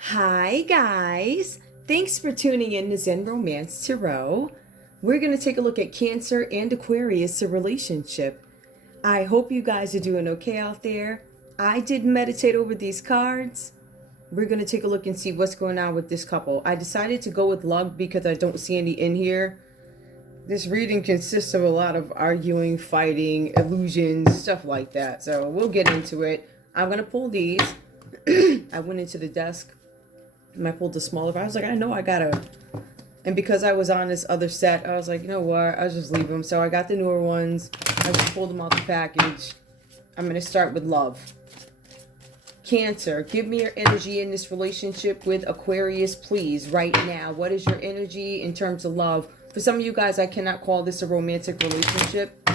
Hi guys! Thanks for tuning in to Zen Romance Tarot. We're going to take a look at Cancer and Aquarius, a relationship. I hope you guys are doing okay out there. I did meditate over these cards. We're going to take a look and see what's going on with this couple. I decided to go with love because I don't see any in here. This reading consists of a lot of arguing, fighting, illusions, stuff like that. So we'll get into it. I'm going to pull these. I went into the desk and I pulled the smaller. I was like, I know I gotta. And because I was on this other set, I was like, you know what? I'll just leave them. So I got the newer ones. I just pulled them out the package. I'm going to start with love. Cancer, give me your energy in this relationship with Aquarius, please, right now. What is your energy in terms of love? For some of you guys, I cannot call this a romantic relationship.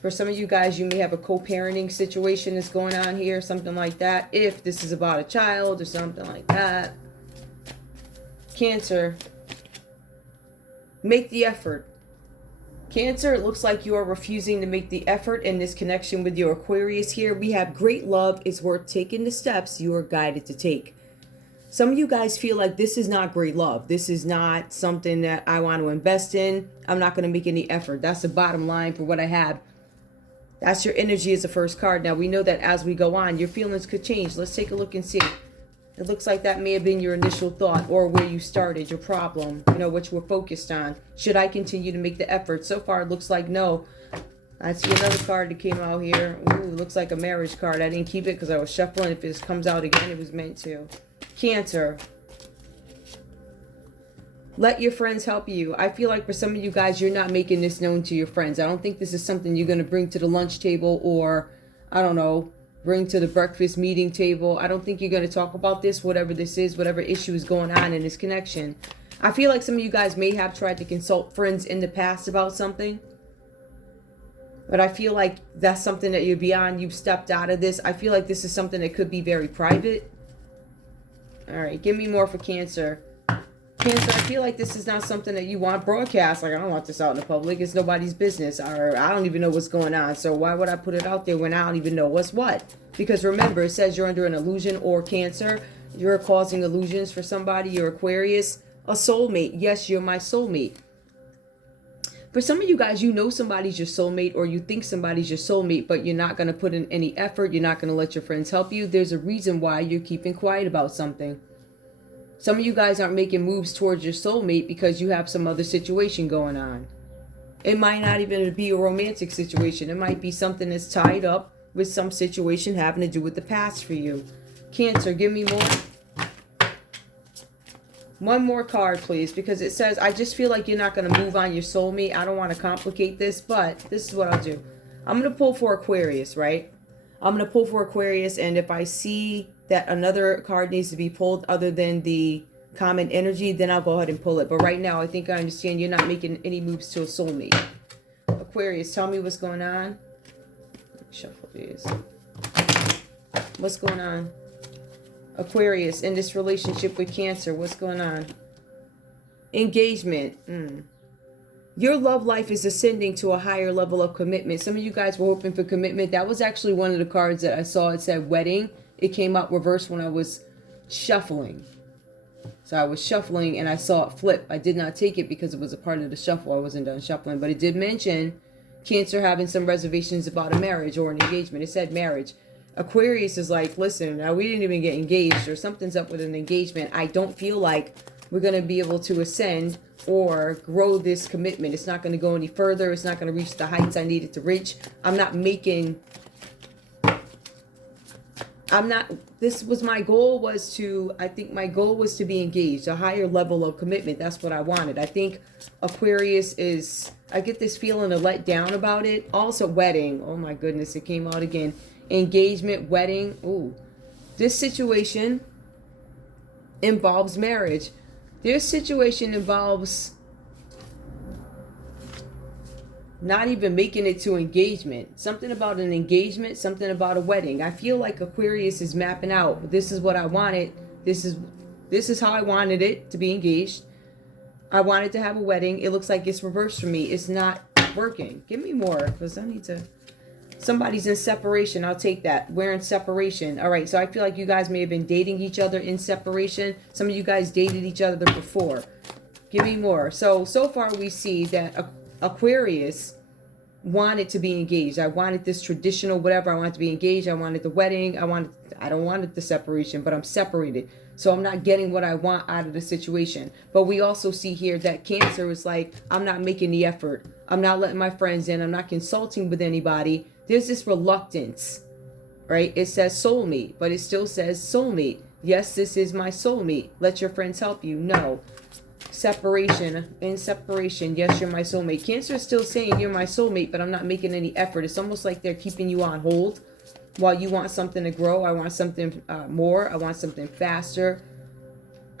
For some of you guys, you may have a co-parenting situation that's going on here, something like that. If this is about a child or something like that. Cancer, make the effort. Cancer, it looks like you are refusing to make the effort in this connection with your Aquarius here. We have great love is worth taking the steps you are guided to take. Some of you guys feel like this is not great love. This is not something that I want to invest in. I'm not going to make any effort. That's the bottom line for what I have. That's your energy as the first card. Now, we know that as we go on, your feelings could change. Let's take a look and see. It looks like that may have been your initial thought or where you started, your problem, what you were focused on. Should I continue to make the effort? So far, it looks like no. I see another card that came out here. Ooh, it looks like a marriage card. I didn't keep it because I was shuffling. If this comes out again, it was meant to. Cancer. Let your friends help you. I feel like for some of you guys, you're not making this known to your friends. I don't think this is something you're going to bring to the lunch table or, I don't know, bring to the breakfast meeting table. I don't think you're going to talk about this, whatever this is, whatever issue is going on in this connection. I feel like some of you guys may have tried to consult friends in the past about something. But I feel like that's something that you're beyond. You've stepped out of this. I feel like this is something that could be very private. All right, give me more for Cancer. Cancer, I feel like this is not something that you want broadcast. Like, I don't want this out in the public. It's nobody's business. Or I don't even know what's going on. So why would I put it out there when I don't even know what's what? Because remember, it says you're under an illusion or Cancer. You're causing illusions for somebody. You're Aquarius. A soulmate. Yes, you're my soulmate. For some of you guys, you know somebody's your soulmate or you think somebody's your soulmate, but you're not going to put in any effort. You're not going to let your friends help you. There's a reason why you're keeping quiet about something. Some of you guys aren't making moves towards your soulmate because you have some other situation going on. It might not even be a romantic situation. It might be something that's tied up with some situation having to do with the past for you. Cancer, give me more. One more card, please, because it says, I just feel like you're not going to move on your soulmate. I don't want to complicate this, but this is what I'll do. I'm going to pull for Aquarius, right? I'm going to pull for Aquarius, and if I see that another card needs to be pulled other than the common energy, then I'll go ahead and pull it. But right now, I think I understand you're not making any moves to a soulmate. Aquarius, tell me what's going on. Shuffle these. What's going on? Aquarius, in this relationship with Cancer, what's going on? Engagement. Your love life is ascending to a higher level of commitment. Some of you guys were hoping for commitment. That was actually one of the cards that I saw. It said wedding. It came out reversed when I was shuffling. So I was shuffling and I saw it flip. I did not take it because it was a part of the shuffle. I wasn't done shuffling. But it did mention Cancer having some reservations about a marriage or an engagement. It said marriage. Aquarius is like, listen, now we didn't even get engaged or something's up with an engagement. I don't feel like we're going to be able to ascend or grow this commitment. It's not going to go any further. It's not going to reach the heights I need it to reach. This was my goal was to, I think my goal was to be engaged, a higher level of commitment. That's what I wanted. I think Aquarius is, I get this feeling of let down about it. Also wedding. Oh my goodness, it came out again. Engagement, wedding. Ooh, this situation involves marriage. This situation involves not even making it to engagement. Something about an engagement, something about a wedding. I feel like Aquarius is mapping out. This is what I wanted. This is how I wanted it to be engaged. I wanted to have a wedding. It looks like it's reversed for me. It's not working. Give me more because I need to. Somebody's in separation. I'll take that. We're in separation. All right. So I feel like you guys may have been dating each other in separation. Some of you guys dated each other before. Give me more. So far we see that Aquarius wanted to be engaged. I wanted this traditional whatever. I wanted to be engaged. I wanted the wedding. I don't want the separation, but I'm separated. So I'm not getting what I want out of the situation. But we also see here that Cancer is like, I'm not making the effort. I'm not letting my friends in. I'm not consulting with anybody. There's this reluctance, right? It says soulmate, but it still says soulmate. Yes, this is my soulmate. Let your friends help you. No. Separation. In separation. Yes, you're my soulmate. Cancer is still saying you're my soulmate, but I'm not making any effort. It's almost like they're keeping you on hold while you want something to grow. I want something more. I want something faster.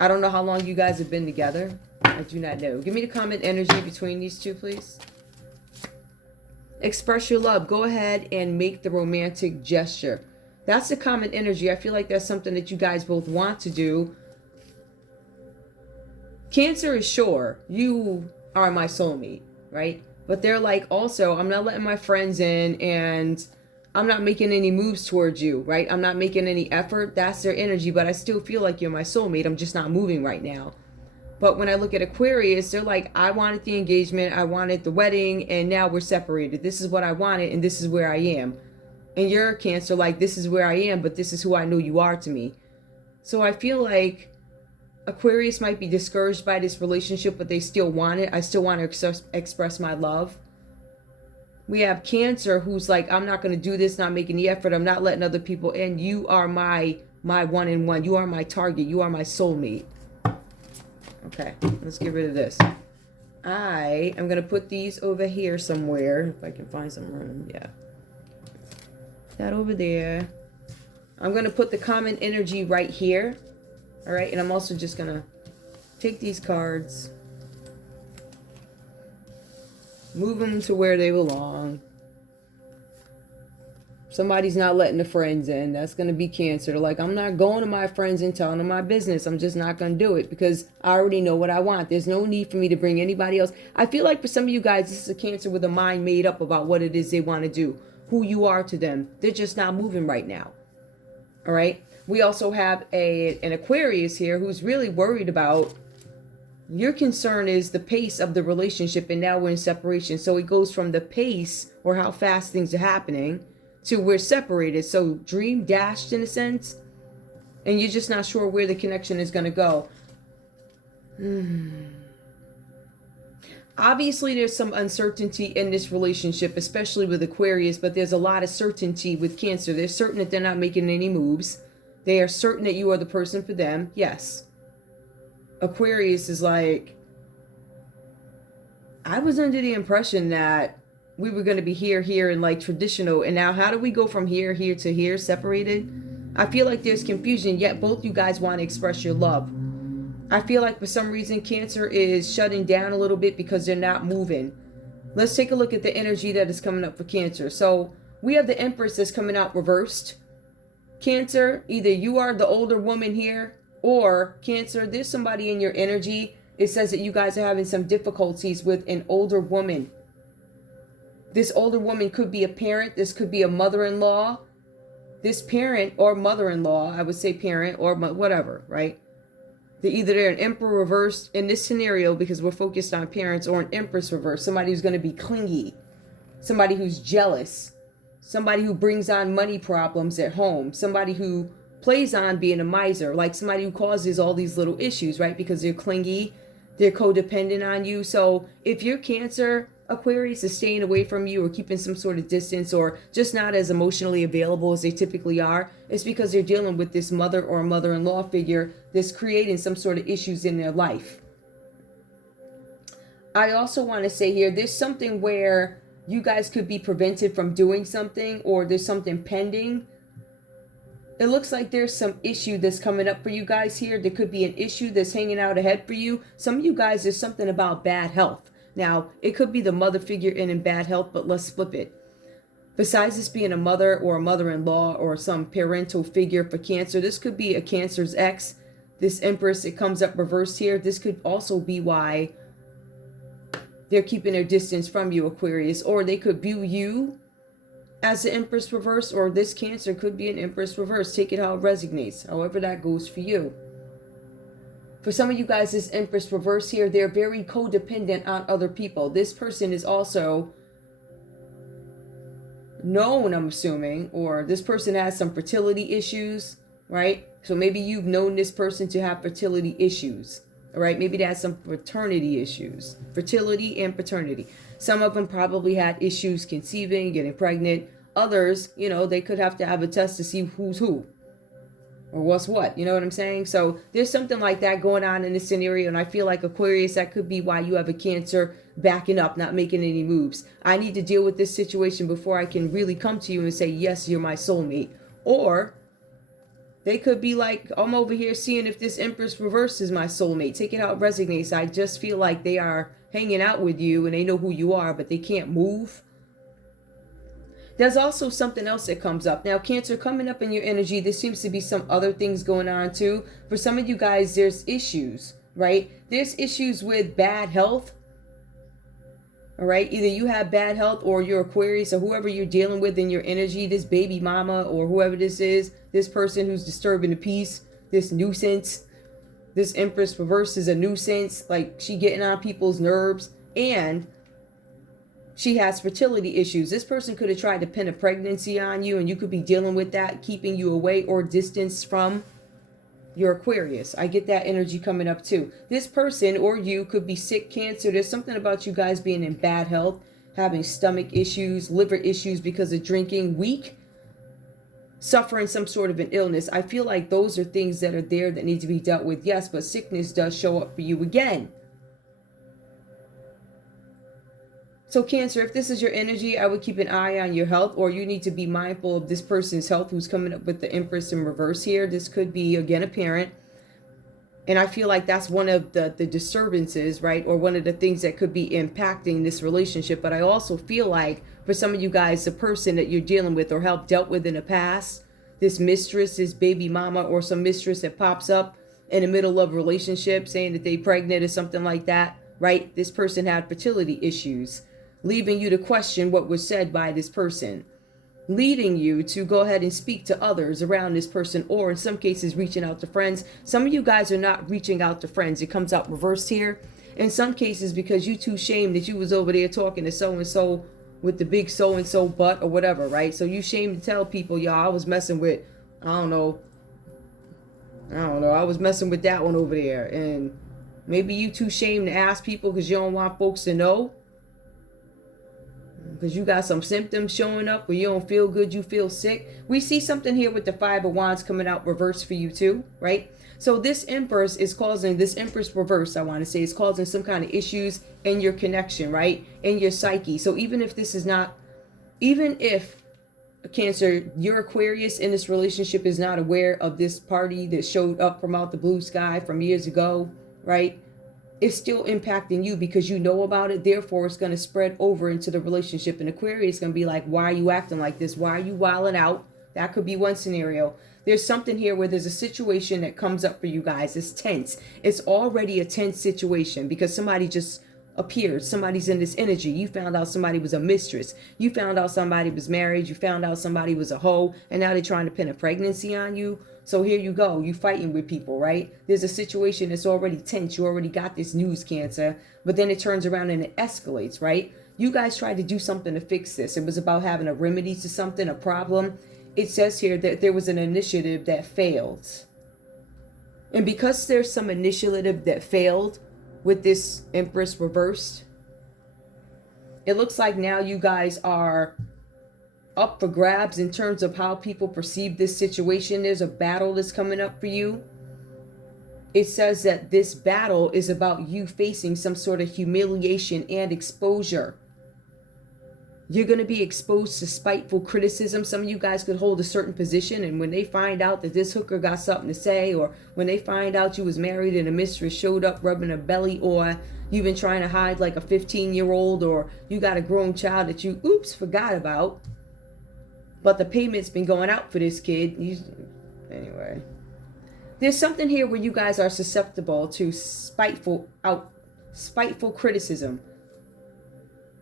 I don't know how long you guys have been together. I do not know. Give me the comment energy between these two, please. Express your love. Go ahead and make the romantic gesture. That's the common energy. I feel like that's something that you guys both want to do. Cancer is sure you are my soulmate, right? But they're like, also, I'm not letting my friends in, and I'm not making any moves towards you, right? I'm not making any effort. That's their energy, but I still feel like you're my soulmate. I'm just not moving right now. But when I look at Aquarius, they're like, I wanted the engagement, I wanted the wedding, and now we're separated. This is what I wanted, and this is where I am. And you're Cancer, like, this is where I am, but this is who I know you are to me. So I feel like Aquarius might be discouraged by this relationship, but they still want it. I still want to express my love. We have Cancer, who's like, I'm not going to do this, not making the effort. I'm not letting other people in. You are my one-in-one. You are my target. You are my soulmate. Okay, let's get rid of this. I am going to put these over here somewhere. If I can find some room. Yeah. That over there. I'm going to put the common energy right here. All right, and I'm also just going to take these cards, move them to where they belong. Somebody's not letting the friends in. That's going to be Cancer. They're like, I'm not going to my friends and telling them my business. I'm just not going to do it because I already know what I want. There's no need for me to bring anybody else. I feel like for some of you guys, this is a Cancer with a mind made up about what it is they want to do, who you are to them. They're just not moving right now. All right. We also have an Aquarius here who's really worried about, your concern is the pace of the relationship, and now we're in separation. So it goes from the pace or how fast things are happening to we're separated. So dream dashed in a sense, and you're just not sure where the connection is going to go. Obviously, there's some uncertainty in this relationship, especially with Aquarius, but there's a lot of certainty with Cancer. They're certain that they're not making any moves. They are certain that you are the person for them. Yes. Aquarius is like, I was under the impression that we were going to be here, and like traditional. And now how do we go from here to here, separated? I feel like there's confusion, yet both you guys want to express your love. I feel like for some reason Cancer is shutting down a little bit because they're not moving. Let's take a look at the energy that is coming up for Cancer. So we have the Empress that's coming out reversed. Cancer, either you are the older woman here, or Cancer, there's somebody in your energy. It says that you guys are having some difficulties with an older woman. This older woman could be a parent. This could be a mother-in-law. This parent or mother-in-law, I would say parent or whatever, right? They're an Emperor reversed in this scenario because we're focused on parents, or an Empress reversed. Somebody who's going to be clingy. Somebody who's jealous. Somebody who brings on money problems at home. Somebody who plays on being a miser. Like somebody who causes all these little issues, right? Because they're clingy. They're codependent on you. So if you're Cancer, Aquarius is staying away from you or keeping some sort of distance or just not as emotionally available as they typically are, it's because they're dealing with this mother or mother-in-law figure that's creating some sort of issues in their life. I also want to say here, there's something where you guys could be prevented from doing something, or there's something pending. It looks like there's some issue that's coming up for you guys here. There could be an issue that's hanging out ahead for you. Some of you guys, there's something about bad health. Now, it could be the mother figure in bad health, but let's flip it. Besides this being a mother or a mother-in-law or some parental figure for Cancer, this could be a Cancer's ex. This Empress, it comes up reversed here. This could also be why they're keeping their distance from you, Aquarius. Or they could view you as the Empress reverse, or this Cancer could be an Empress reverse. Take it how it resonates, however that goes for you. For some of you guys, this Empress reverse here, they're very codependent on other people. This person is also known, I'm assuming, or this person has some fertility issues, right? So maybe you've known this person to have fertility issues, all right? Maybe they had some paternity issues, fertility and paternity. Some of them probably had issues conceiving, getting pregnant. Others, you know, they could have to have a test to see who's who or what's what, you know what I'm saying? So there's something like that going on in this scenario, and I feel like, Aquarius, that could be why you have a Cancer backing up, not making any moves. I need to deal with this situation before I can really come to you and say, yes, you're my soulmate. Or they could be like, I'm over here seeing if this Empress reverse is my soulmate. Take it how it resonates. I just feel like they are hanging out with you and they know who you are, but they can't move. There's also something else that comes up. Now, Cancer, coming up in your energy, there seems to be some other things going on too. For some of you guys, there's issues, right? There's issues with bad health. All right, either you have bad health, or you're Aquarius, or whoever you're dealing with in your energy, this baby mama or whoever this is, this person who's disturbing the peace, this nuisance, this Empress reverse is a nuisance, like she getting on people's nerves, and she has fertility issues. This person could have tried to pin a pregnancy on you, and you could be dealing with that, keeping you away or distance from your Aquarius. I get that energy coming up too. This person or you could be sick, Cancer. There's something about you guys being in bad health, having stomach issues, liver issues because of drinking, weak, suffering some sort of an illness. I feel like those are things that are there that need to be dealt with. Yes, but sickness does show up for you again. So Cancer, if this is your energy, I would keep an eye on your health, or you need to be mindful of this person's health who's coming up with the Empress in reverse here. This could be, again, a parent. And I feel like that's one of the disturbances, right? Or one of the things that could be impacting this relationship. But I also feel like for some of you guys, the person that you're dealing with or have dealt with in the past, this mistress, this baby mama, or some mistress that pops up in the middle of a relationship saying that they're pregnant or something like that, right? This person had fertility issues, leaving you to question what was said by this person, leading you to go ahead and speak to others around this person, or in some cases reaching out to friends. Some of you guys are not reaching out to friends. It comes out reversed here. In some cases, because you too shamed that you was over there talking to so-and-so with the big so-and-so butt or whatever, right? So you shamed to tell people, y'all, I was messing with, I don't know, I was messing with that one over there. And maybe you too shamed to ask people because you don't want folks to know. Because you got some symptoms showing up where you don't feel good, you feel sick. We see something here with the Five of Wands coming out reverse for you too, right? So this Empress is causing, this Empress reverse, I want to say, is causing some kind of issues in your connection, right? In your psyche. So even if this is not, even if Cancer, your Aquarius in this relationship is not aware of this party that showed up from out the blue sky from years ago, right? It's still impacting you because you know about it. Therefore, it's going to spread over into the relationship. And Aquarius is going to be like, why are you acting like this? Why are you wilding out? That could be one scenario. There's something here where there's a situation that comes up for you guys. It's tense. It's already a tense situation because somebody just appeared. Somebody's in this energy. You found out somebody was a mistress. You found out somebody was married. You found out somebody was a hoe. And now they're trying to pin a pregnancy on you. So here you go. You fighting with people, right? There's a situation that's already tense. You already got this news, Cancer. But then it turns around and it escalates, right? You guys tried to do something to fix this. It was about having a remedy to something, a problem. It says here that there was an initiative that failed. And because there's some initiative that failed with this Empress reversed, it looks like now you guys are up for grabs in terms of how people perceive this situation. There's a battle that's coming up for you. It says that this battle is about you facing some sort of humiliation and exposure. You're going to be exposed to spiteful criticism. Some of you guys could hold a certain position, and when they find out that this hooker got something to say, or when they find out you was married and a mistress showed up rubbing her belly, or you've been trying to hide like a 15-year-old, or you got a grown child that you forgot about, but the payment's been going out for this kid. Anyway, there's something here where you guys are susceptible to spiteful criticism.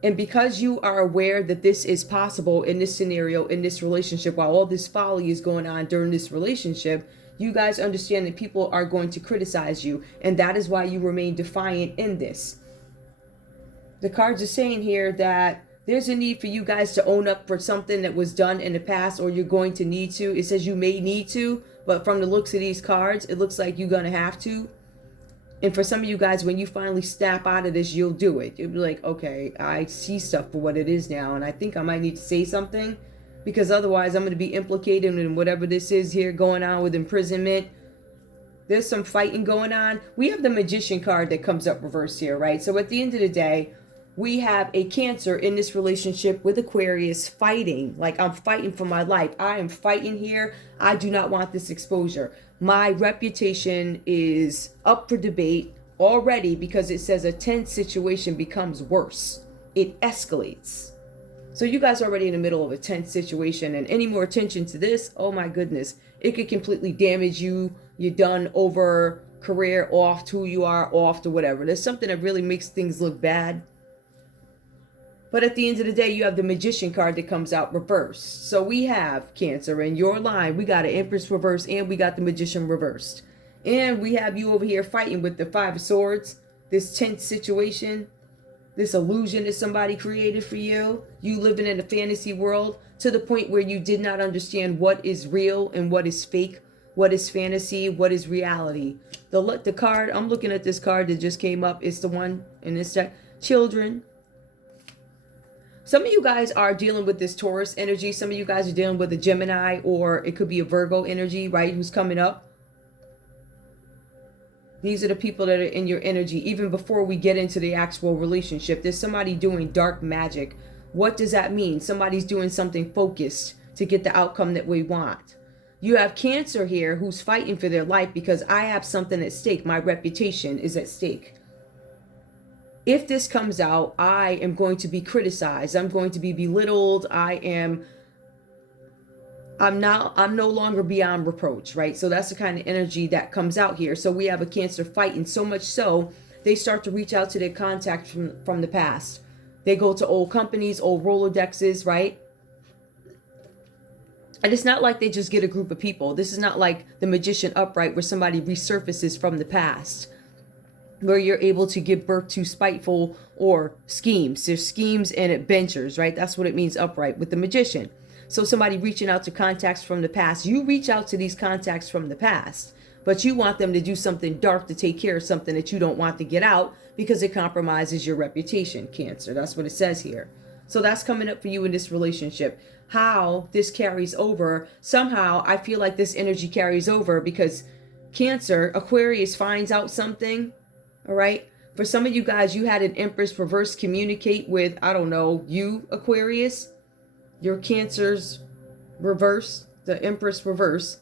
And because you are aware that this is possible in this scenario, in this relationship, while all this folly is going on during this relationship, you guys understand that people are going to criticize you. And that is why you remain defiant in this. The cards are saying here that there's a need for you guys to own up for something that was done in the past, or you're going to need to. It says you may need to, but from the looks of these cards, it looks like you're going to have to. And for some of you guys, when you finally snap out of this, you'll do it. You'll be like, okay, I see stuff for what it is now, and I think I might need to say something, because otherwise I'm going to be implicated in whatever this is here going on with imprisonment. There's some fighting going on. We have the Magician card that comes up reversed here, right? So at the end of the day, we have a Cancer in this relationship with Aquarius fighting. Like, I'm fighting for my life. I am fighting here. I do not want this exposure. My reputation is up for debate already, because it says a tense situation becomes worse. It escalates. So you guys are already in the middle of a tense situation, and any more attention to this, oh my goodness, it could completely damage you. You're done over, career off, who you are off to whatever. There's something that really makes things look bad. But at the end of the day, you have the Magician card that comes out reversed. So we have Cancer in your line. We got an Empress reversed, and we got the Magician reversed. And we have you over here fighting with the Five of Swords. This tense situation. This illusion that somebody created for you. You living in a fantasy world to the point where you did not understand what is real and what is fake. What is fantasy? What is reality? The card, I'm looking at this card that just came up. It's the one in this deck. Children. Some of you guys are dealing with this Taurus energy. Some of you guys are dealing with a Gemini, or it could be a Virgo energy, right? Who's coming up. These are the people that are in your energy. Even before we get into the actual relationship, there's somebody doing dark magic. What does that mean? Somebody's doing something focused to get the outcome that we want. You have Cancer here who's fighting for their life, because I have something at stake. My reputation is at stake. If this comes out, I am going to be criticized. I'm going to be belittled. I'm no longer beyond reproach, right? So that's the kind of energy that comes out here. So we have a Cancer fighting, so much so they start to reach out to their contacts from the past. They go to old companies, old Rolodexes, right? And it's not like they just get a group of people. This is not like the Magician upright where somebody resurfaces from the past, where you're able to give birth to spiteful or schemes. There's schemes and adventures, right? That's what it means upright with the Magician. So somebody reaching out to contacts from the past. You reach out to these contacts from the past, but you want them to do something dark to take care of something that you don't want to get out, because it compromises your reputation, Cancer. That's what it says here. So that's coming up for you in this relationship. How this carries over, somehow I feel like this energy carries over, because Cancer, Aquarius finds out something. All right. For some of you guys, you had an Empress reverse communicate with, I don't know, you, Aquarius. Your Cancer's reverse, the Empress reverse.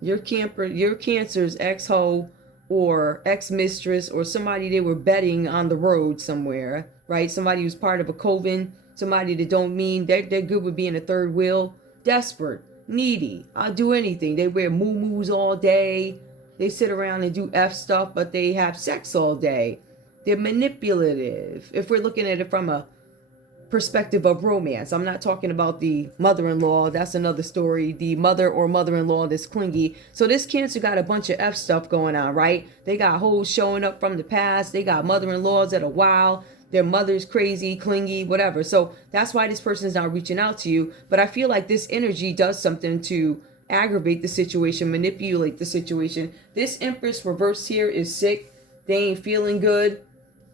Your Cancer's ex-hoe or ex-mistress, or somebody they were betting on the road somewhere, right? Somebody who's part of a coven, somebody that don't mean they're good with being a third wheel. Desperate, needy, I'll do anything. They wear muumuus all day. They sit around and do F stuff, but they have sex all day. They're manipulative. If we're looking at it from a perspective of romance, I'm not talking about the mother-in-law. That's another story. The mother or mother-in-law that's clingy. So this Cancer got a bunch of F stuff going on, right? They got hoes showing up from the past. They got mother-in-laws that are wild. Their mother's crazy, clingy, whatever. So that's why this person is now reaching out to you. But I feel like this energy does something to aggravate the situation, manipulate the situation. This Empress reverse here is sick. They ain't feeling good.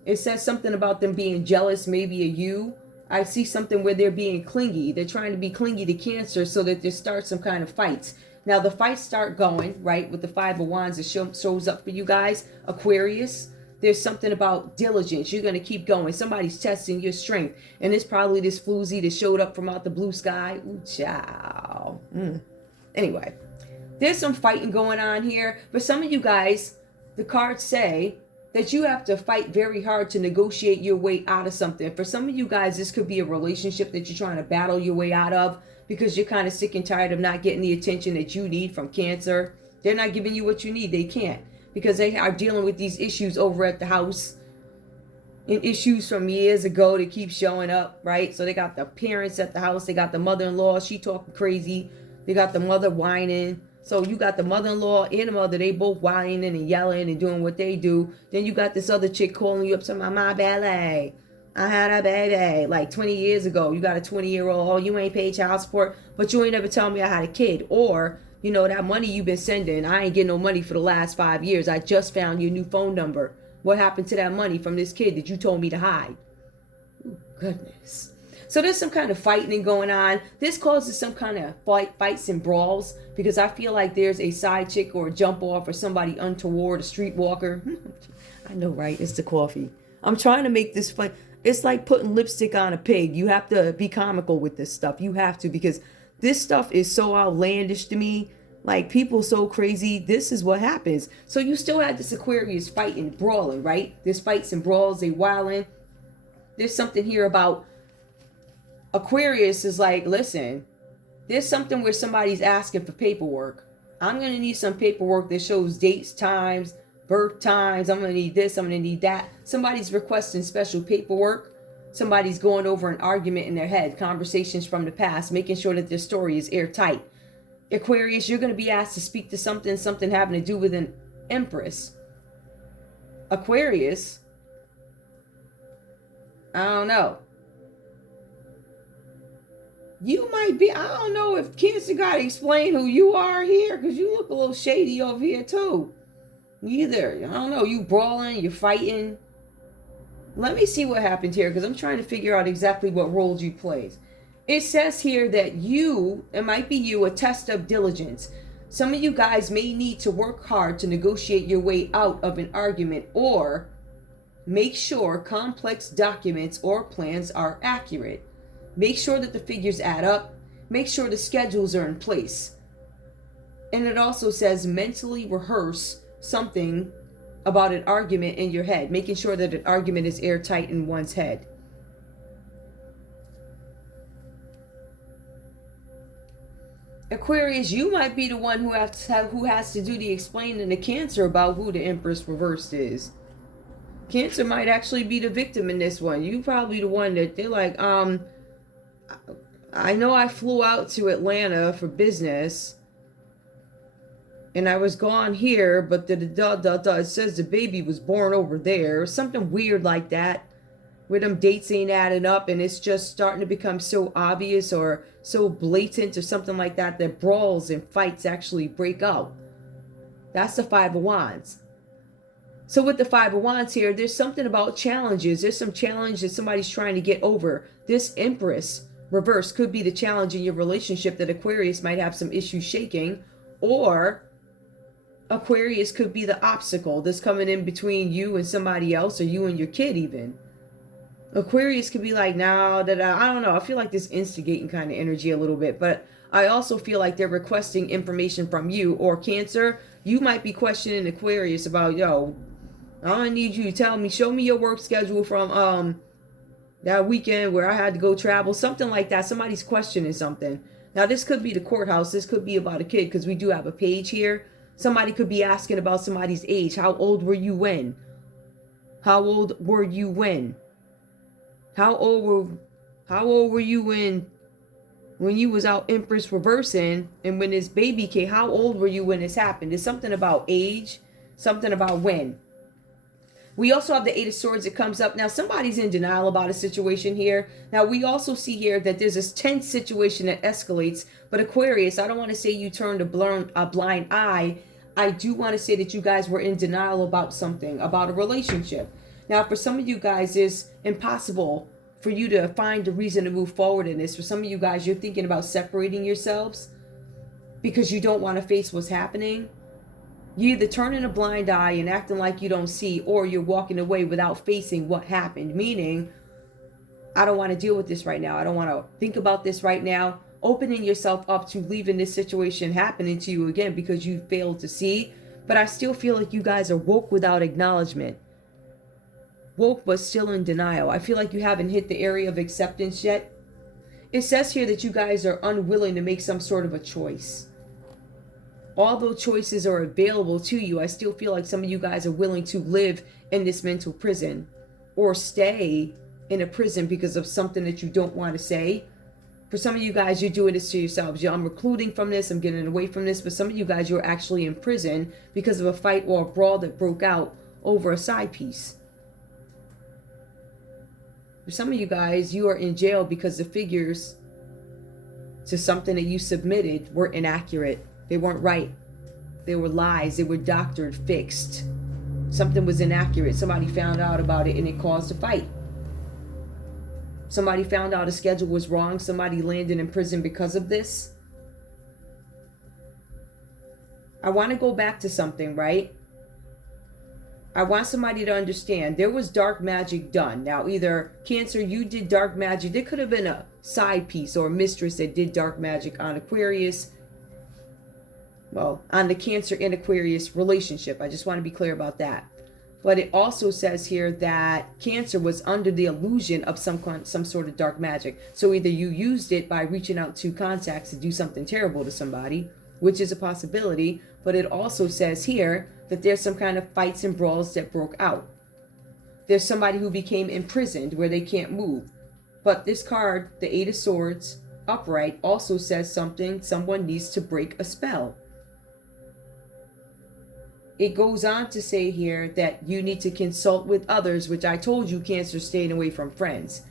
It says something about them being jealous, maybe of you. I see something where they're being clingy. They're trying to be clingy to Cancer so that there starts some kind of fights. Now the fights start going, right, with the Five of Wands that shows up for you guys, Aquarius. There's something about diligence. You're going to keep going. Somebody's testing your strength. And it's probably this floozy that showed up from out the blue sky. Ooh, ciao. Anyway, there's some fighting going on here. For some of you guys, the cards say that you have to fight very hard to negotiate your way out of something. For some of you guys, this could be a relationship that you're trying to battle your way out of, because you're kind of sick and tired of not getting the attention that you need from Cancer. They're not giving you what you need. They can't, because they are dealing with these issues over at the house. and issues from years ago that keep showing up, right? So they got the parents at the house, they got the mother-in-law, she talking crazy, they got the mother whining. So you got the mother-in-law and the mother, they both whining and yelling and doing what they do. Then you got this other chick calling you up saying, my belly, I had a baby like 20 years ago. You got a 20-year-old, oh, you ain't paid child support, but you ain't ever tell me I had a kid. Or, you know, that money you've been sending, I ain't getting no money for the last 5 years. I just found your new phone number. What happened to that money from this kid that you told me to hide? Ooh, goodness. So there's some kind of fighting going on. This causes some kind of fights and brawls because I feel like there's a side chick or a jump off or somebody untoward, a streetwalker. I know, right? It's the coffee. I'm trying to make this fun. It's like putting lipstick on a pig. You have to be comical with this stuff. You have to, because this stuff is so outlandish to me. Like, people so crazy. This is what happens. So you still had this Aquarius fighting, brawling, right? There's fights and brawls, they wilding. There's something here about Aquarius is like, listen, there's something where somebody's asking for paperwork. I'm going to need some paperwork that shows dates, times, birth times. I'm going to need this, I'm going to need that. Somebody's requesting special paperwork. Somebody's going over an argument in their head, conversations from the past, making sure that their story is airtight. Aquarius, you're going to be asked to speak to something having to do with an empress. Aquarius, I don't know. You might be, I don't know if Cancer got to explain who you are here, because you look a little shady over here too. Either, I don't know, you brawling, you're fighting. Let me see what happened here, because I'm trying to figure out exactly what roles you played. It says here that you, it might be you, a test of diligence. Some of you guys may need to work hard to negotiate your way out of an argument, or make sure complex documents or plans are accurate. Make sure that the figures add up. Make sure the schedules are in place. And it also says mentally rehearse something about an argument in your head, making sure that an argument is airtight in one's head. Aquarius, you might be the one who has to do the explaining to Cancer about who the Empress reversed is. Cancer might actually be the victim in this one. You probably the one that they're like, I know I flew out to Atlanta for business, and I was gone here, but it says the baby was born over there. Something weird like that, where them dates ain't adding up, and it's just starting to become so obvious or so blatant or something like that, that brawls and fights actually break out. That's the Five of Wands. So with the Five of Wands here, there's something about challenges. There's some challenge that somebody's trying to get over. This Empress reverse could be the challenge in your relationship that Aquarius might have some issues shaking, or Aquarius could be the obstacle that's coming in between you and somebody else, or you and your kid even. Aquarius could be like, no, that I don't know. I feel like this instigating kind of energy a little bit, but I also feel like they're requesting information from you. Or Cancer, you might be questioning Aquarius about, yo, I need you to tell me, show me your work schedule from that weekend where I had to go travel, something like that. Somebody's questioning something. Now this could be the courthouse. This could be about a kid, because we do have a page here. Somebody could be asking about somebody's age. How old were you when? How old were you when? How old were you when you was out Empress reversing, and when this baby came? How old were you when this happened? There's something about age, something about when. We also have the Eight of Swords that comes up. Now somebody's in denial about a situation here. Now we also see here that there's this tense situation that escalates. But Aquarius, I don't want to say you turned a blind eye. I do want to say that you guys were in denial about something, about a relationship. Now, for some of you guys, it's impossible for you to find a reason to move forward in this. For some of you guys, you're thinking about separating yourselves because you don't want to face what's happening. You're either turning a blind eye and acting like you don't see, or you're walking away without facing what happened. Meaning, I don't want to deal with this right now. I don't want to think about this right now. Opening yourself up to leaving this situation happening to you again because you failed to see. But I still feel like you guys are woke without acknowledgement. Woke but still in denial. I feel like you haven't hit the area of acceptance yet. It says here that you guys are unwilling to make some sort of a choice. Although choices are available to you, I still feel like some of you guys are willing to live in this mental prison, or stay in a prison because of something that you don't want to say. For some of you guys, you're doing this to yourselves. I'm recluding from this, I'm getting away from this. But some of you guys, you're actually in prison because of a fight or a brawl that broke out over a side piece. For some of you guys, you are in jail because the figures to something that you submitted were inaccurate. They weren't right. They were lies. They were doctored, fixed. Something was inaccurate. Somebody found out about it and it caused a fight. Somebody found out a schedule was wrong. Somebody landed in prison because of this. I want to go back to something, right? I want somebody to understand there was dark magic done. Now, either Cancer, you did dark magic. There could have been a side piece or a mistress that did dark magic on Aquarius. Well, on the Cancer and Aquarius relationship. I just want to be clear about that. But it also says here that Cancer was under the illusion of some sort of dark magic. So either you used it by reaching out to contacts to do something terrible to somebody, which is a possibility. But it also says here that there's some kind of fights and brawls that broke out. There's somebody who became imprisoned where they can't move. But this card, the Eight of Swords, upright, also says someone needs to break a spell. It goes on to say here that you need to consult with others, which I told you, Cancer, staying away from friends.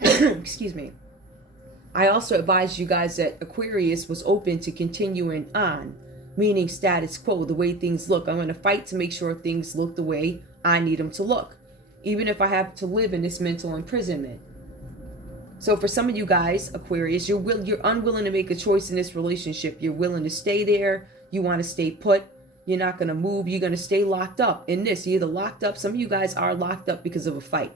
Excuse me. I also advised you guys that Aquarius was open to continuing on, meaning status quo, the way things look. I'm going to fight to make sure things look the way I need them to look, even if I have to live in this mental imprisonment. So for some of you guys, Aquarius, you're unwilling to make a choice in this relationship. You're willing to stay there. You want to stay put. You're not going to move. You're going to stay locked up in this. You're either locked up. Some of you guys are locked up because of a fight.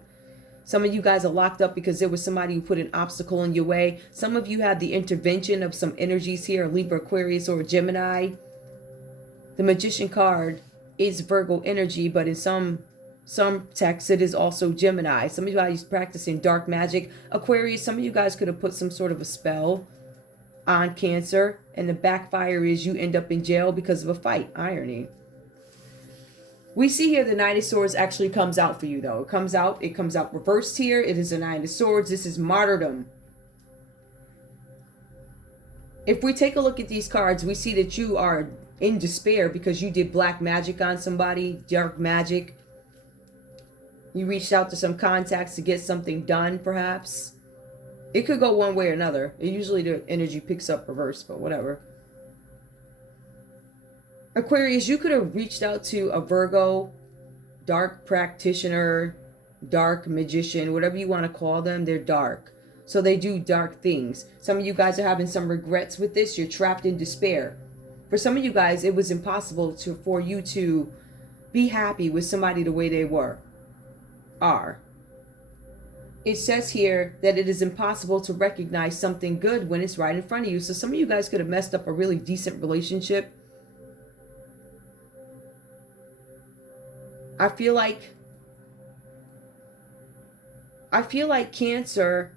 Some of you guys are locked up because there was somebody who put an obstacle in your way. Some of you have the intervention of some energies here, Libra, Aquarius, or Gemini. The Magician card is Virgo energy, but in some texts it is also Gemini. Some of you guys practicing dark magic. Aquarius, some of you guys could have put some sort of a spell on Cancer, and the backfire is you end up in jail because of a fight. Irony. We see here the Nine of Swords actually comes out for you, though. It comes out reversed here. It is a Nine of Swords. This is martyrdom. If we take a look at these cards, we see that you are in despair because you did black magic on somebody, dark magic. You reached out to some contacts to get something done, perhaps. It could go one way or another. Usually the energy picks up reverse, but whatever. Aquarius, you could have reached out to a Virgo, dark practitioner, dark magician, whatever you want to call them. They're dark. So they do dark things. Some of you guys are having some regrets with this. You're trapped in despair. For some of you guys, it was impossible for you to be happy with somebody the way they are. It says here that it is impossible to recognize something good when it's right in front of you. So some of you guys could have messed up a really decent relationship. I feel like Cancer,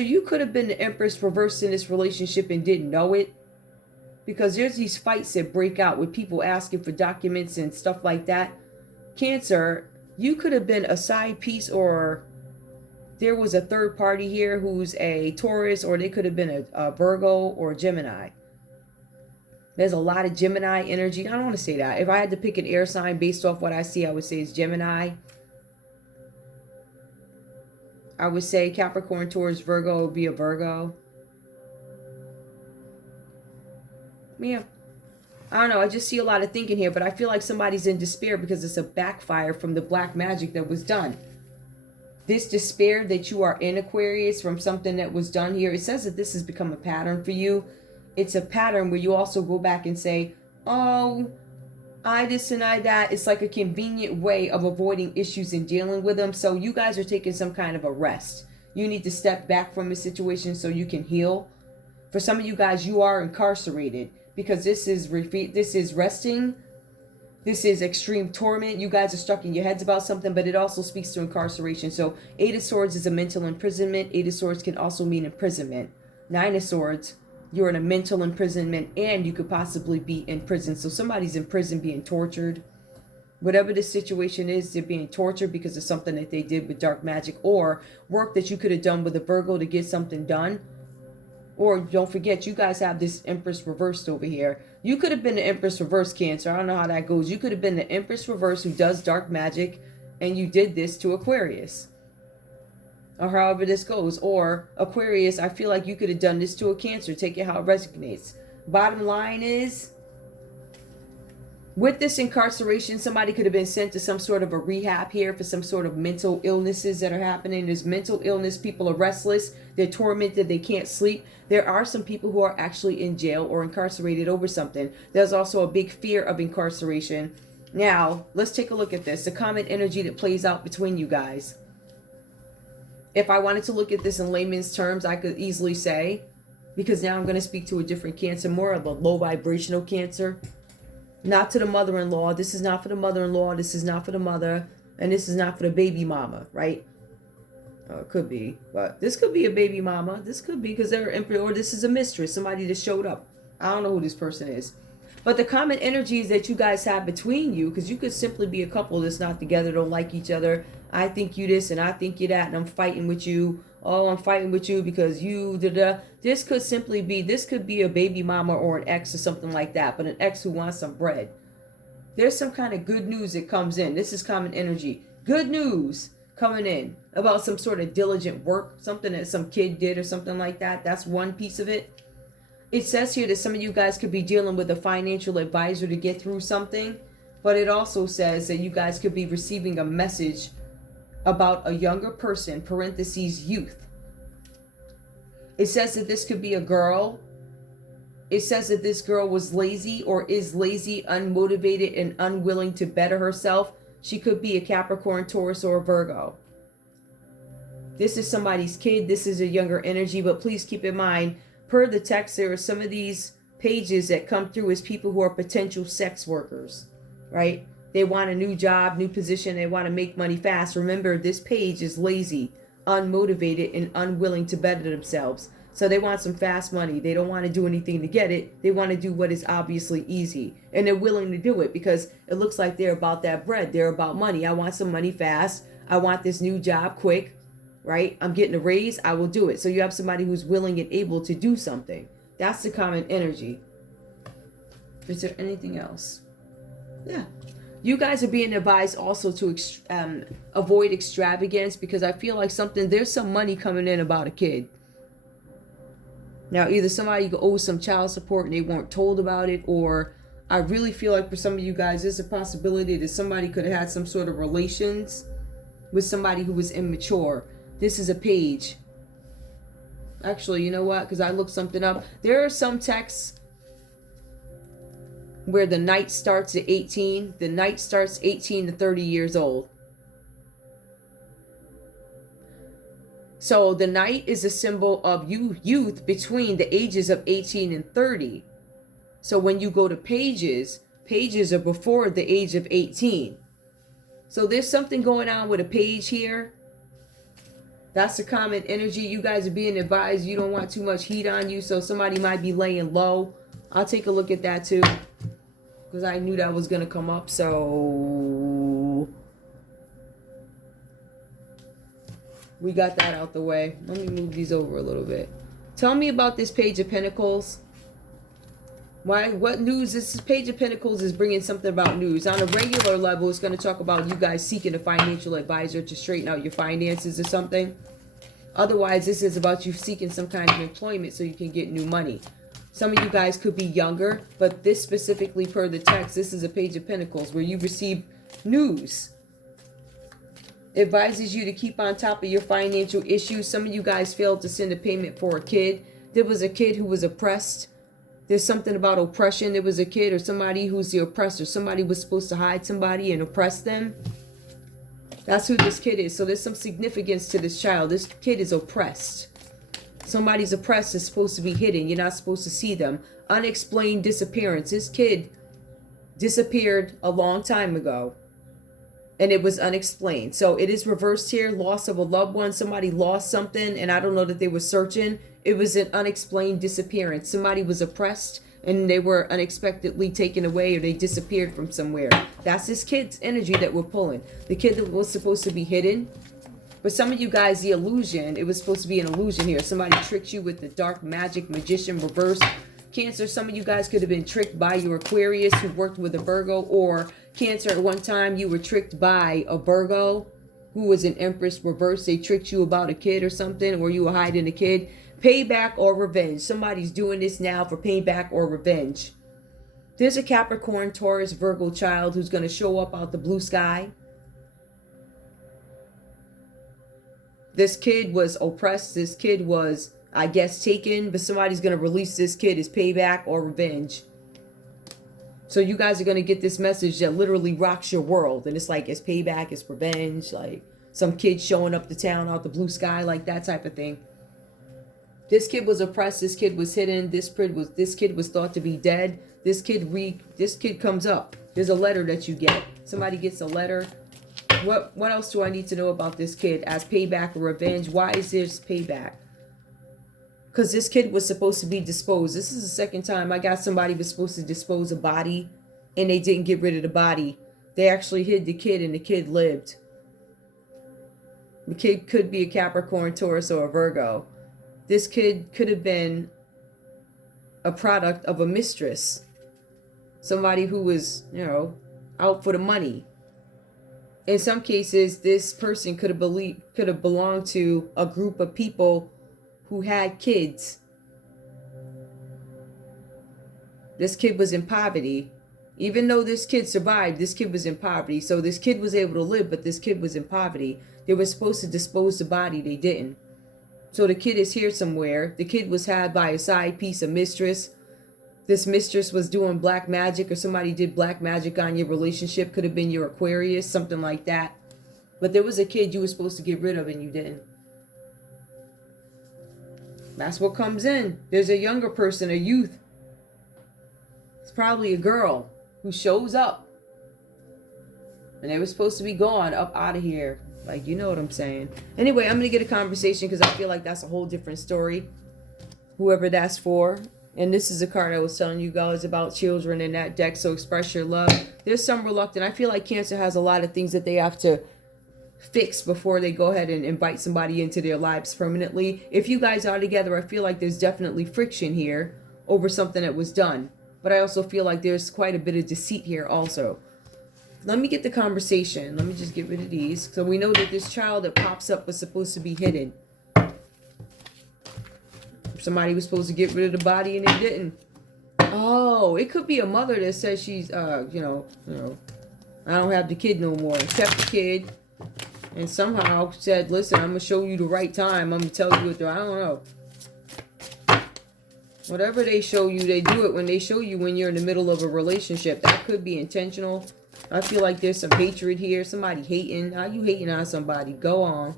you could have been the Empress reversed in this relationship and didn't know it. Because there's these fights that break out with people asking for documents and stuff like that. Cancer, you could have been a side piece, or there was a third party here who's a Taurus, or they could have been a Virgo or a Gemini. There's a lot of Gemini energy. I don't want to say that. If I had to pick an air sign based off what I see, I would say it's Gemini. I would say Capricorn, Taurus, Virgo would be a Virgo. Yeah. I don't know. I just see a lot of thinking here, but I feel like somebody's in despair because it's a backfire from the black magic that was done. This despair that you are in, Aquarius, from something that was done here, it says that this has become a pattern for you. It's a pattern where you also go back and say, oh, I this and I that. It's like a convenient way of avoiding issues and dealing with them. So you guys are taking some kind of a rest. You need to step back from the situation so you can heal. For some of you guys, you are incarcerated because this is resting. This is extreme torment. You guys are stuck in your heads about something, but it also speaks to incarceration. So Eight of Swords is a mental imprisonment. Eight of Swords can also mean imprisonment. Nine of Swords, you're in a mental imprisonment and you could possibly be in prison. So somebody's in prison being tortured. Whatever this situation is, they're being tortured because of something that they did with dark magic, or work that you could have done with a Virgo to get something done. Or don't forget, you guys have this Empress reversed over here. You could have been the Empress reverse, Cancer. I don't know how that goes. You could have been the Empress reverse who does dark magic, and you did this to Aquarius. Or however this goes. Or Aquarius, I feel like you could have done this to a Cancer. Take it how it resonates. Bottom line is, with this incarceration, somebody could have been sent to some sort of a rehab here for some sort of mental illnesses that are happening. There's mental illness. People are restless. They're tormented. They can't sleep. There are some people who are actually in jail or incarcerated over something. There's also a big fear of incarceration. Now, let's take a look at this. The common energy that plays out between you guys. If I wanted to look at this in layman's terms, I could easily say, because now I'm going to speak to a different Cancer, more of a low vibrational Cancer. Not to the mother-in-law. This is not for the mother-in-law. This is not for the mother. And this is not for the baby mama, right? It could be. But this could be a baby mama. This could be because they're emperor. Or this is a mistress. Somebody that showed up. I don't know who this person is. But the common energies that you guys have between you, because you could simply be a couple that's not together, don't like each other. I think you this and I think you that, and I'm fighting with you. Oh, I'm fighting with you because you da-da. This could simply be, this could be a baby mama or an ex or something like that, but an ex who wants some bread. There's some kind of good news that comes in. This is common energy. Good news coming in about some sort of diligent work, something that some kid did or something like that. That's one piece of it. It says here that some of you guys could be dealing with a financial advisor to get through something, but it also says that you guys could be receiving a message about a younger person, parentheses, youth. It says that this could be a girl. It says that this girl was lazy or is lazy, unmotivated, and unwilling to better herself. She could be a Capricorn, Taurus, or a Virgo. This is somebody's kid. This is a younger energy, but please keep in mind, per the text, there are some of these pages that come through as people who are potential sex workers, right? They want a new job, new position. They want to make money fast. Remember, this page is lazy, unmotivated, and unwilling to better themselves. So they want some fast money. They don't want to do anything to get it. They want to do what is obviously easy. And they're willing to do it because it looks like they're about that bread. They're about money. I want some money fast. I want this new job quick, right? I'm getting a raise. I will do it. So you have somebody who's willing and able to do something. That's the common energy. Is there anything else? Yeah. You guys are being advised also to avoid extravagance, because I feel like there's some money coming in about a kid. Now, either somebody owes some child support and they weren't told about it, or I really feel like for some of you guys, there's a possibility that somebody could have had some sort of relations with somebody who was immature. This is a page. Actually, you know what? Because I looked something up. There are some texts where the night starts at 18. The night starts 18 to 30 years old. So the night is a symbol of youth between the ages of 18 and 30. So when you go to pages are before the age of 18. So there's something going on with a page here. That's the common energy. You guys are being advised you don't want too much heat on you, so somebody might be laying low. I'll take a look at that too, because I knew that was going to come up. So we got that out the way. Let me move these over a little bit. Tell me about this Page of Pentacles. Why? What news? This Page of Pentacles is bringing something about news. On a regular level, it's going to talk about you guys seeking a financial advisor to straighten out your finances or something. Otherwise, this is about you seeking some kind of employment so you can get new money. Some of you guys could be younger, but this specifically per the text, this is a Page of Pentacles where you receive news. Advises you to keep on top of your financial issues. Some of you guys failed to send a payment for a kid. There was a kid who was oppressed. There's something about oppression. There was a kid or somebody who's the oppressor. Somebody was supposed to hide somebody and oppress them. That's who this kid is. So there's some significance to this child. This kid is oppressed. Somebody's oppressed is supposed to be hidden. You're not supposed to see them. Unexplained disappearance. This kid disappeared a long time ago, and it was unexplained. So it is reversed here. Loss of a loved one. Somebody lost something, and I don't know that they were searching. It was an unexplained disappearance. Somebody was oppressed, and they were unexpectedly taken away, or they disappeared from somewhere. That's this kid's energy that we're pulling. The kid that was supposed to be hidden. For some of you guys, the illusion, it was supposed to be an illusion here. Somebody tricked you with the dark magic, magician, reverse. Cancer, some of you guys could have been tricked by your Aquarius who worked with a Virgo, or Cancer, at one time you were tricked by a Virgo who was an Empress reverse. They tricked you about a kid or something, or you were hiding a kid. Payback or revenge. Somebody's doing this now for payback or revenge. There's a Capricorn, Taurus, Virgo child who's going to show up out the blue sky. This kid was oppressed. This kid was, I guess, taken, but somebody's going to release this kid as payback or revenge. So you guys are going to get this message that literally rocks your world. And it's like, it's payback, it's revenge, like some kid showing up to town out the blue sky, like that type of thing. This kid was oppressed. This kid was hidden. This kid was thought to be dead. This kid comes up. There's a letter that you get. Somebody gets a letter. What else do I need to know about this kid as payback or revenge? Why is this payback? Because this kid was supposed to be disposed. This is the second time I got somebody was supposed to dispose a body and they didn't get rid of the body. They actually hid the kid and the kid lived. The kid could be a Capricorn, Taurus, or a Virgo. This kid could have been a product of a mistress. Somebody who was, out for the money. In some cases, this person could have belonged to a group of people who had kids. This kid was in poverty. Even though this kid survived, this kid was in poverty. So this kid was able to live, but this kid was in poverty. They were supposed to dispose the body. They didn't. So the kid is here somewhere. The kid was had by a side piece, a mistress. This mistress was doing black magic, or somebody did black magic on your relationship. Could have been your Aquarius, something like that. But there was a kid you were supposed to get rid of and you didn't. That's what comes in. There's a younger person, a youth. It's probably a girl who shows up. And they were supposed to be gone, up out of here. Like, you know what I'm saying. Anyway, I'm going to get a conversation because I feel like that's a whole different story. Whoever that's for. And this is a card I was telling you guys about children in that deck. So express your love. There's some reluctant. I feel like Cancer has a lot of things that they have to fix before they go ahead and invite somebody into their lives permanently. If you guys are together, I feel like there's definitely friction here over something that was done. But I also feel like there's quite a bit of deceit here also. Let me get the conversation. Let me just get rid of these. So we know that this child that pops up was supposed to be hidden. Somebody was supposed to get rid of the body and they didn't. Oh, it could be a mother that says she's, I don't have the kid no more. Kept the kid and somehow said, listen, I'm going to show you the right time. I'm going to tell you what I don't know. Whatever they show you, they do it when they show you when you're in the middle of a relationship. That could be intentional. I feel like there's some hatred here. Somebody hating. How you hating on somebody? Go on.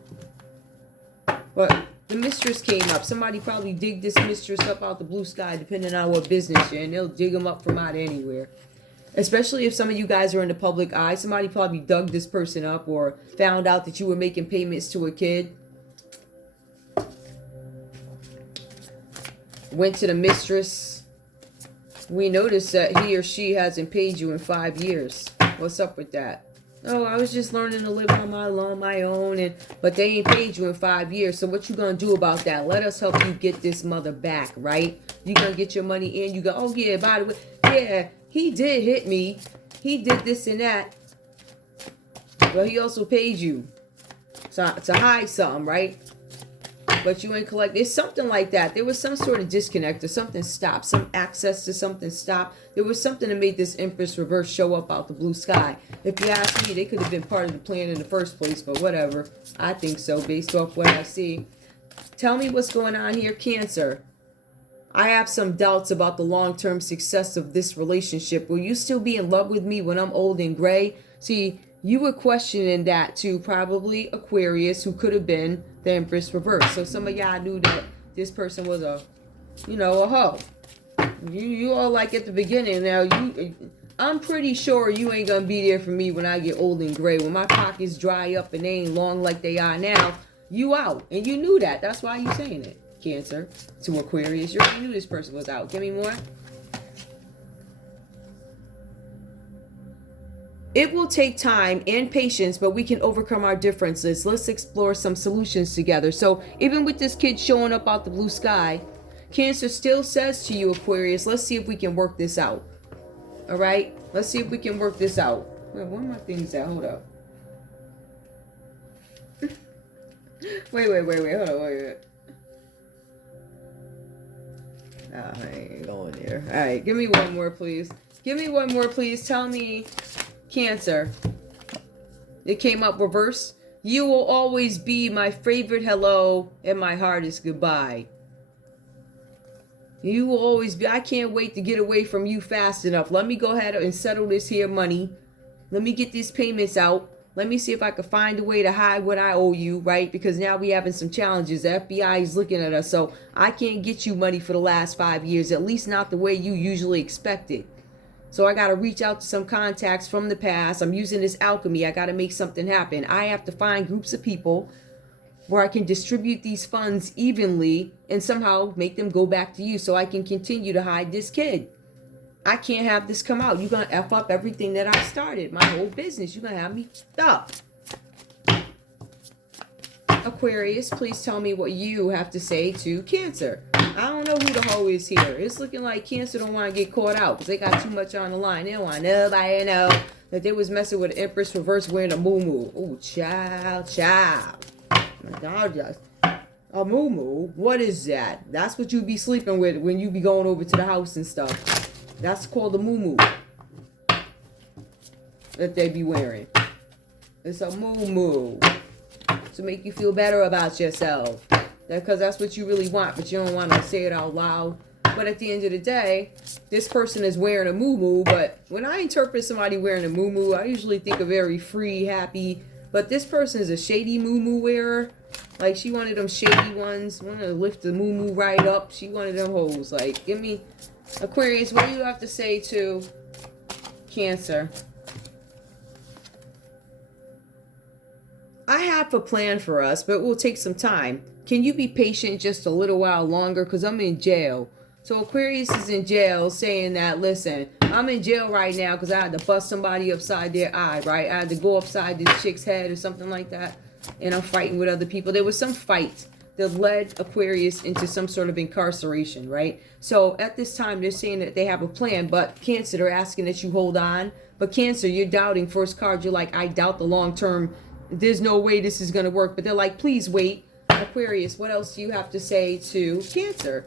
But the mistress came up. Somebody probably dig this mistress up out the blue sky, depending on what business you're in. They'll dig them up from out anywhere. Especially if some of you guys are in the public eye. Somebody probably dug this person up or found out that you were making payments to a kid. Went to the mistress. We noticed that he or she hasn't paid you in 5 years. What's up with that? Oh, I was just learning to live on my own, but they ain't paid you in 5 years. So what you gonna do about that? Let us help you get this mother back, right? You gonna get your money in. You go, oh yeah, by the way, yeah, he did hit me. He did this and that. But he also paid you. So to hide something, right? But you ain't collect. It's something like that. There was some sort of disconnect or something stopped. Some access to something stopped. There was something that made this Empress reverse show up out the blue sky. If you ask me, they could have been part of the plan in the first place, but whatever. I think so, based off what I see. Tell me what's going on here, Cancer. I have some doubts about the long-term success of this relationship. Will you still be in love with me when I'm old and gray? See, you were questioning that too, probably Aquarius, who could have been the Empress reverse. So some of y'all knew that this person was a hoe. You all like at the beginning. Now, I'm pretty sure you ain't going to be there for me when I get old and gray. When my pockets dry up and they ain't long like they are now, you out. And you knew that. That's why you saying it, Cancer. To Aquarius, you already knew this person was out. Give me more. It will take time and patience, but we can overcome our differences. Let's explore some solutions together. So even with this kid showing up out the blue sky, Cancer still says to you, Aquarius, let's see if we can work this out. All right? Let's see if we can work this out. Wait, one of my things at? Hold up. Wait. Hold on, wait. I ain't going there. All right, give me one more, please. Give me one more, please. Tell me, Cancer. It came up reverse. You will always be my favorite hello, and my hardest goodbye. You will always be. I can't wait to get away from you fast enough. Let me go ahead and settle this here money. Let me get these payments out. Let me see if I can find a way to hide what I owe you, right? Because now we having some challenges. The FBI is looking at us, so I can't get you money for the last 5 years, at least not the way you usually expect it. So I got to reach out to some contacts from the past. I'm using this alchemy. I got to make something happen. I have to find groups of people where I can distribute these funds evenly and somehow make them go back to you so I can continue to hide this kid. I can't have this come out. You're going to F up everything that I started, my whole business. You're going to have me up. Aquarius, please tell me what you have to say to Cancer. I don't know who the hoe is here. It's looking like Cancer don't want to get caught out because they got too much on the line. They don't want nobody to know that they was messing with Empress reverse wearing a moo-moo. Oh, child. My dog just. A moo-moo? What is that? That's what you be sleeping with when you be going over to the house and stuff. That's called a moo-moo that they be wearing. It's a moo-moo to make you feel better about yourself. Because that's what you really want, but you don't want to say it out loud. But at the end of the day, this person is wearing a moo-moo. But when I interpret somebody wearing a moo-moo, I usually think of very free, happy. But this person is a shady moo-moo wearer. Like, she one of them shady ones. Want to lift the moo-moo right up. She one of them hoes. Like, give me... Aquarius, what do you have to say to Cancer? I have a plan for us, but it will take some time. Can you be patient just a little while longer? Because I'm in jail. So Aquarius is in jail saying that, listen, I'm in jail right now because I had to bust somebody upside their eye, right? I had to go upside this chick's head or something like that. And I'm fighting with other people. There was some fight that led Aquarius into some sort of incarceration, right? So at this time, they're saying that they have a plan, but Cancer, they're asking that you hold on. But Cancer, you're doubting. First card, you're like, I doubt the long term. There's no way this is going to work. But they're like, please wait. Aquarius, what else do you have to say to Cancer?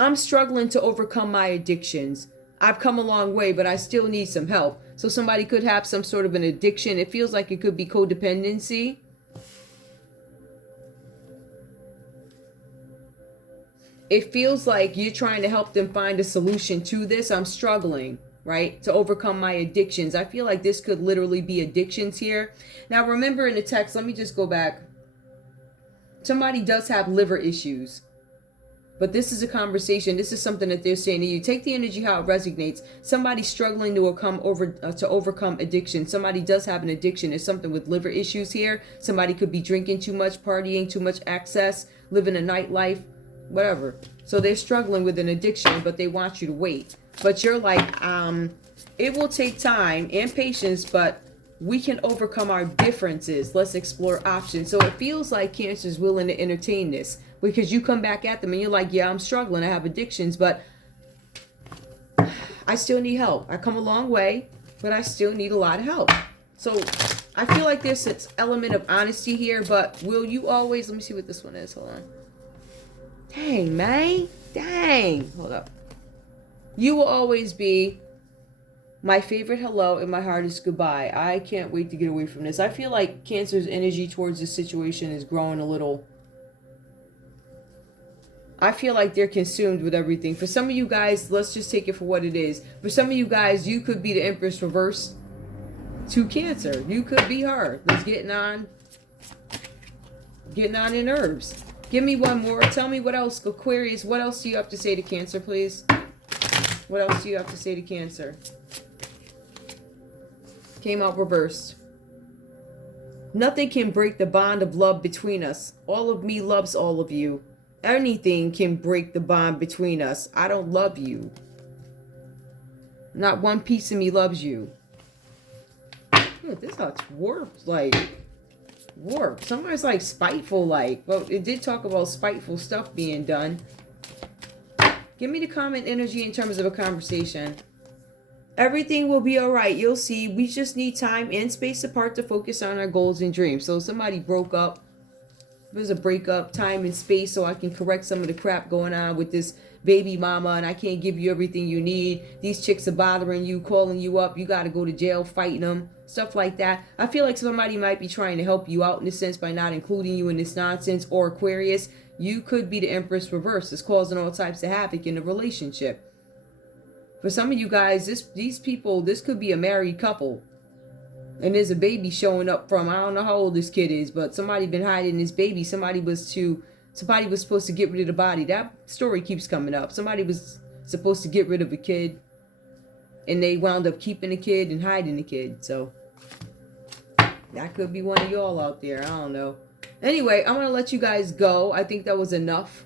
I'm struggling to overcome my addictions. I've come a long way, but I still need some help. So somebody could have some sort of an addiction. It feels like it could be codependency. It feels like you're trying to help them find a solution to this. I'm struggling, right, to overcome my addictions. I feel like this could literally be addictions here. Now, remember in the text, let me just go back. Somebody does have liver issues. But this is a conversation. This is something that they're saying to you. Take the energy how it resonates. Somebody struggling to overcome addiction. Somebody does have an addiction. There's something with liver issues here. Somebody could be drinking too much, partying too much excess, living a nightlife, whatever. So they're struggling with an addiction, but they want you to wait. But you're like, it will take time and patience, but we can overcome our differences. Let's explore options. So it feels like Cancer's willing to entertain this. Because you come back at them and you're like, yeah, I'm struggling. I have addictions, but I still need help. I come a long way, but I still need a lot of help. So I feel like there's this element of honesty here, but will you always, let me see what this one is. Hold on. Dang, man. Dang. Hold up. You will always be my favorite hello and my hardest goodbye. I can't wait to get away from this. I feel like Cancer's energy towards this situation is growing a little. I feel like they're consumed with everything. For some of you guys, let's just take it for what it is. For some of you guys, you could be the Empress reverse to Cancer. You could be her. Let's getting on your nerves. Give me one more. Tell me what else. Aquarius, what else do you have to say to Cancer, please? What else do you have to say to Cancer? Came out reversed. Nothing can break the bond of love between us. All of me loves all of you. Anything can break the bond between us. I don't love you. Not one piece of me loves you. Look, this looks warped, like warped. Somebody's like spiteful, like. Well, it did talk about spiteful stuff being done. Give me the comment energy in terms of a conversation. Everything will be all right. You'll see. We just need time and space apart to focus on our goals and dreams. So somebody broke up. There's a breakup, time and space, so I can correct some of the crap going on with this baby mama, and I can't give you everything you need. These chicks are bothering you, calling you up. You got to go to jail, fighting them, stuff like that. I feel like somebody might be trying to help you out in a sense by not including you in this nonsense. Or Aquarius, you could be the Empress reverse. It's causing all types of havoc in the relationship. For some of you guys, these people, this could be a married couple. And there's a baby showing up from, I don't know how old this kid is, but somebody been hiding this baby. Somebody was supposed to get rid of the body. That story keeps coming up. Somebody was supposed to get rid of a kid, and they wound up keeping the kid and hiding the kid. So that could be one of y'all out there. I don't know. Anyway, I'm going to let you guys go. I think that was enough.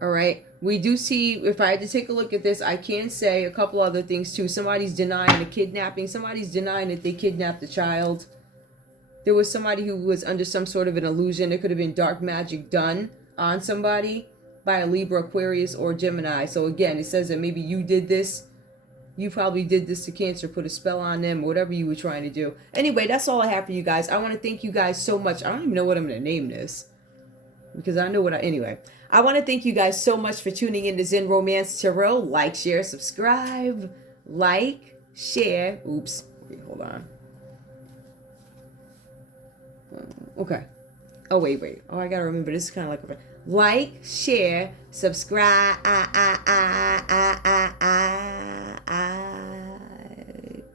All right. We do see, if I had to take a look at this, I can say a couple other things too. Somebody's denying a kidnapping. Somebody's denying that they kidnapped a child. There was somebody who was under some sort of an illusion. It could have been dark magic done on somebody by a Libra, Aquarius, or Gemini. So again, it says that maybe you did this. You probably did this to Cancer, put a spell on them, whatever you were trying to do. Anyway, that's all I have for you guys. I want to thank you guys so much. I don't even know what I'm going to name this, because I know what anyway. I want to thank you guys so much for tuning in to Zen Romance Tarot. Like, share, subscribe. Like, share. Oops. Wait, hold on. Okay. Oh, wait. Oh, I got to remember. This is kind of like share, subscribe.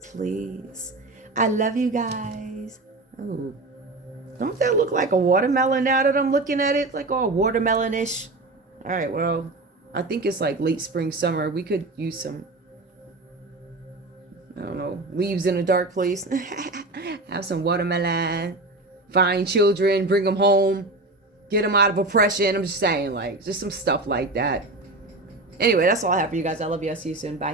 Please. I love you guys. Oh. Don't that look like a watermelon now that I'm looking at it? Like all watermelonish. All right, well, I think it's like late spring, summer. We could use some, I don't know, leaves in a dark place. Have some watermelon. Find children, bring them home. Get them out of oppression. I'm just saying, like, just some stuff like that. Anyway, that's all I have for you guys. I love you. I'll see you soon. Bye.